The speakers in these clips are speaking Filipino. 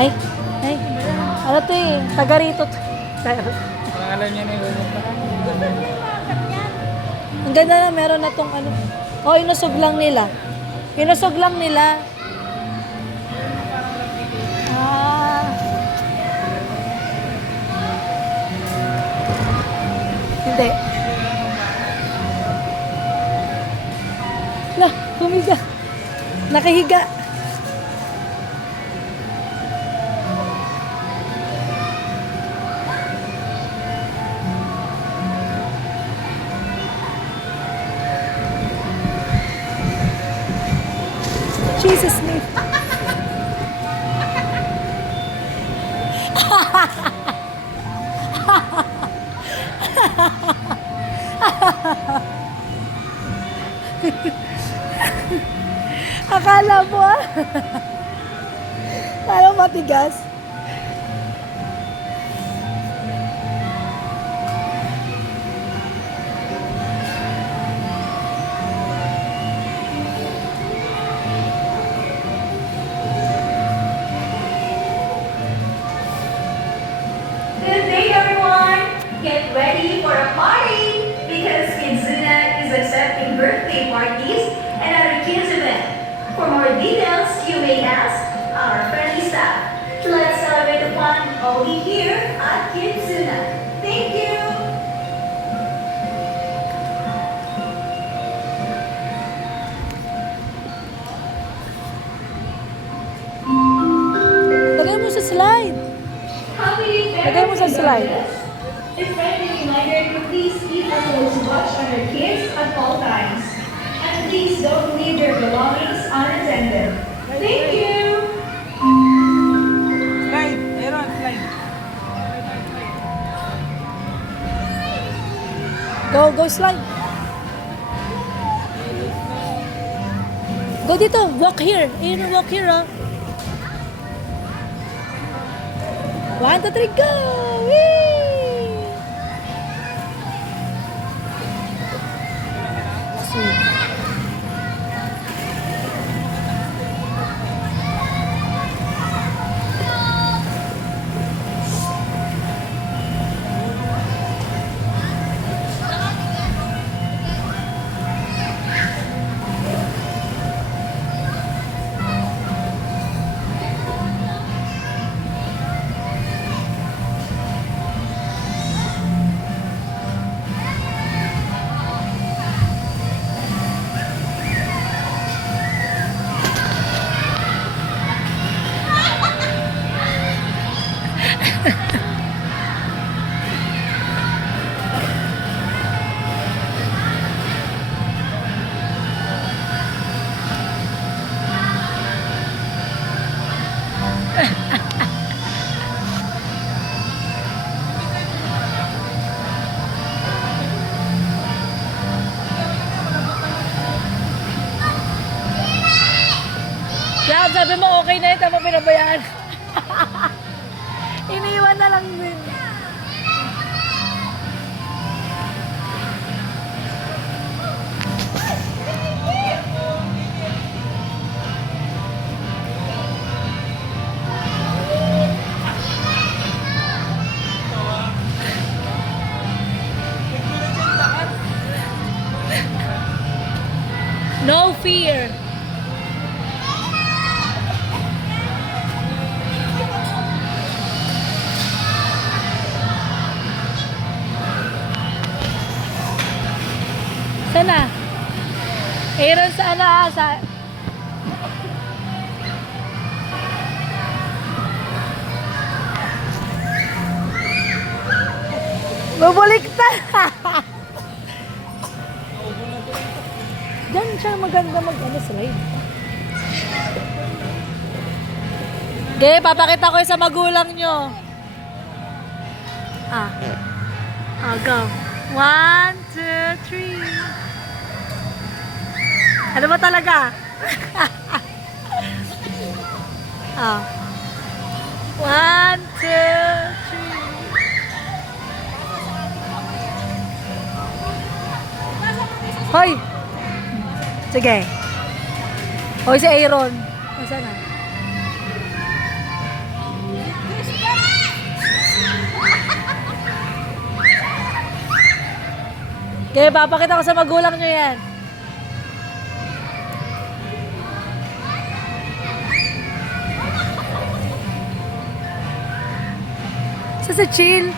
Ay, ay. Ano to eh? Taga rito to. Parang alam niya na yung Ang ganda na meron na tong ano. Oh, inusog lang nila. Inusog lang nila. Ah. Hindi. Lah, humiga. Nakahiga. Jesus name. Akala mo ah. Akala mo matigas. Good day, everyone! Get ready for a party because Kidzuna is accepting birthday parties and other kids event. For more details, you may ask our friendly staff. Let's celebrate the fun only here at Kidzuna. Thank you! Lagay mo sa slide. Happy Lagay mo sa slide. A friendly reminder to please keep a close watch on your kids at all times. And please don't leave their belongings unattended. Thank you! Slide! Aaron, slide! Go slide. Go dito. Walk here. Ayun, walk here, oh. 1, 2, 3, go! Whee! Sweet. Yan, sabi mo okay na yun, tama pinabayaan. Iniwan na lang din. No fear. Sana? Aaron sa ano ah? Sa... Bubuliktad! Diyan siya maganda mag-slide. Okay, papakita ko yung sa magulang nyo. Go. 1, 2, 3. Ano ba talaga? 1, 2, 3. Hoy! Sige. Hoy, si Aaron. Nasaan na? Kaya papakita ko sa magulang nyo yan. Sa chill.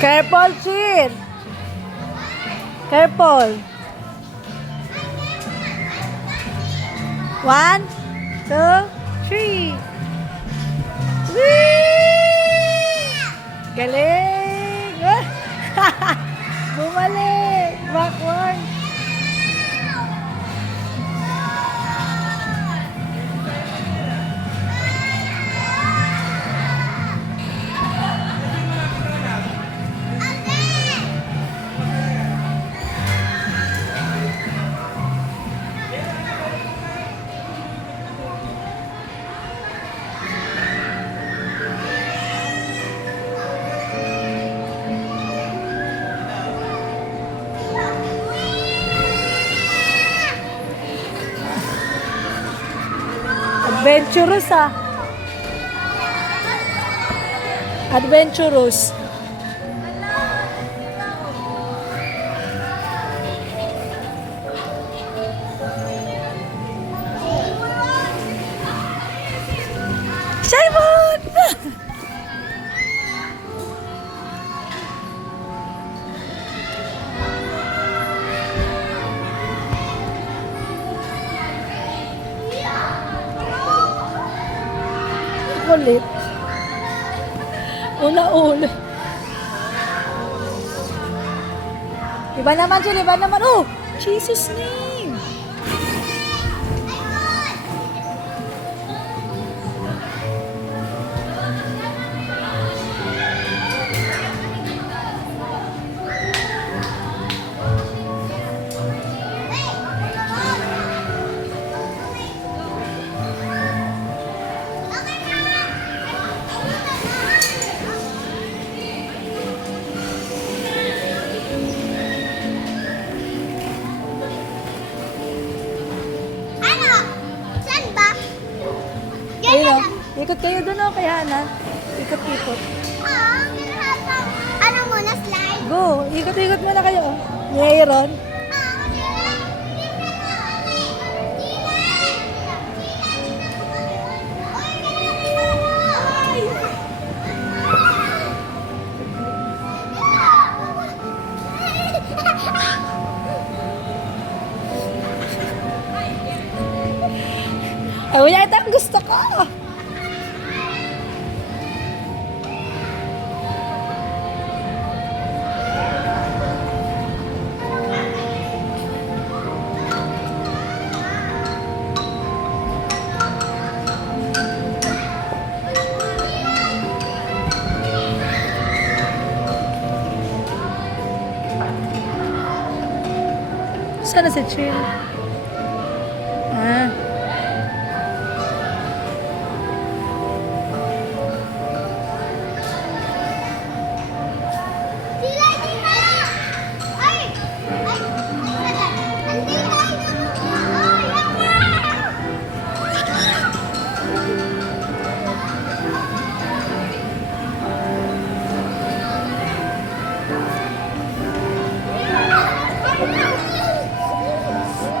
Careful, chill. Careful. 1, 2, 3. Whee! Galing! Bumalik! Backward! Adventurous ah. Adventurous. Simon! Kulit. Una-una. Iba naman siya, iba naman. Oh! Jesus name! Ano? Saan ba? Ayun o. Ikot kayo dun o kay Hana. Ikot-ikot. Ano muna, slide? Go! Ikot-ikot muna kayo o. Mayroon. Ay, wala ito ang gusto ko. Sana si Chill. Ah. Sila, sila! Ay! Ay! Nandito! Ay,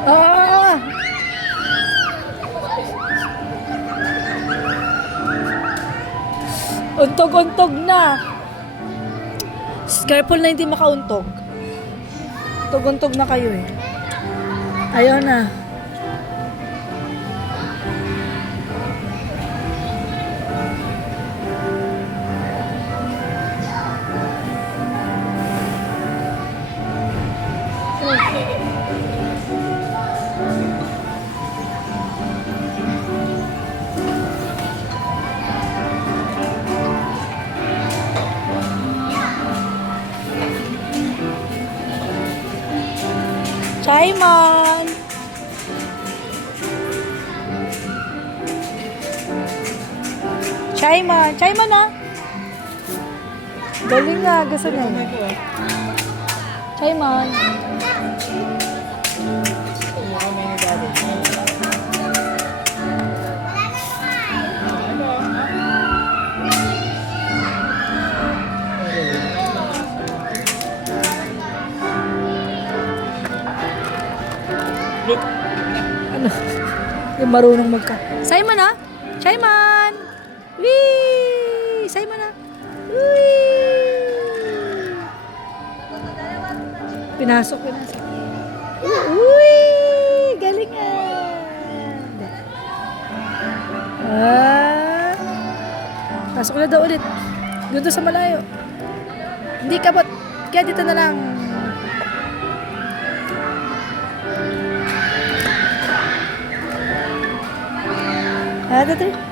Ah! Untog-untog na. Careful na hindi makauntog. Untog-untog na kayo eh. Ayaw na. Simon! Simon! Simon na! Galing nga, gusto niya. Ito ah. Simon. Yung kamay ni daddy. Ano? Yung marunong magka... Simon ah! Simon! Wee! Simon ah! Wee! Pinasok. Wee! Galing ah! Pasok na daw ulit. Doon sa malayo. Hindi kabot. Kaya dito na lang. Ah, dito.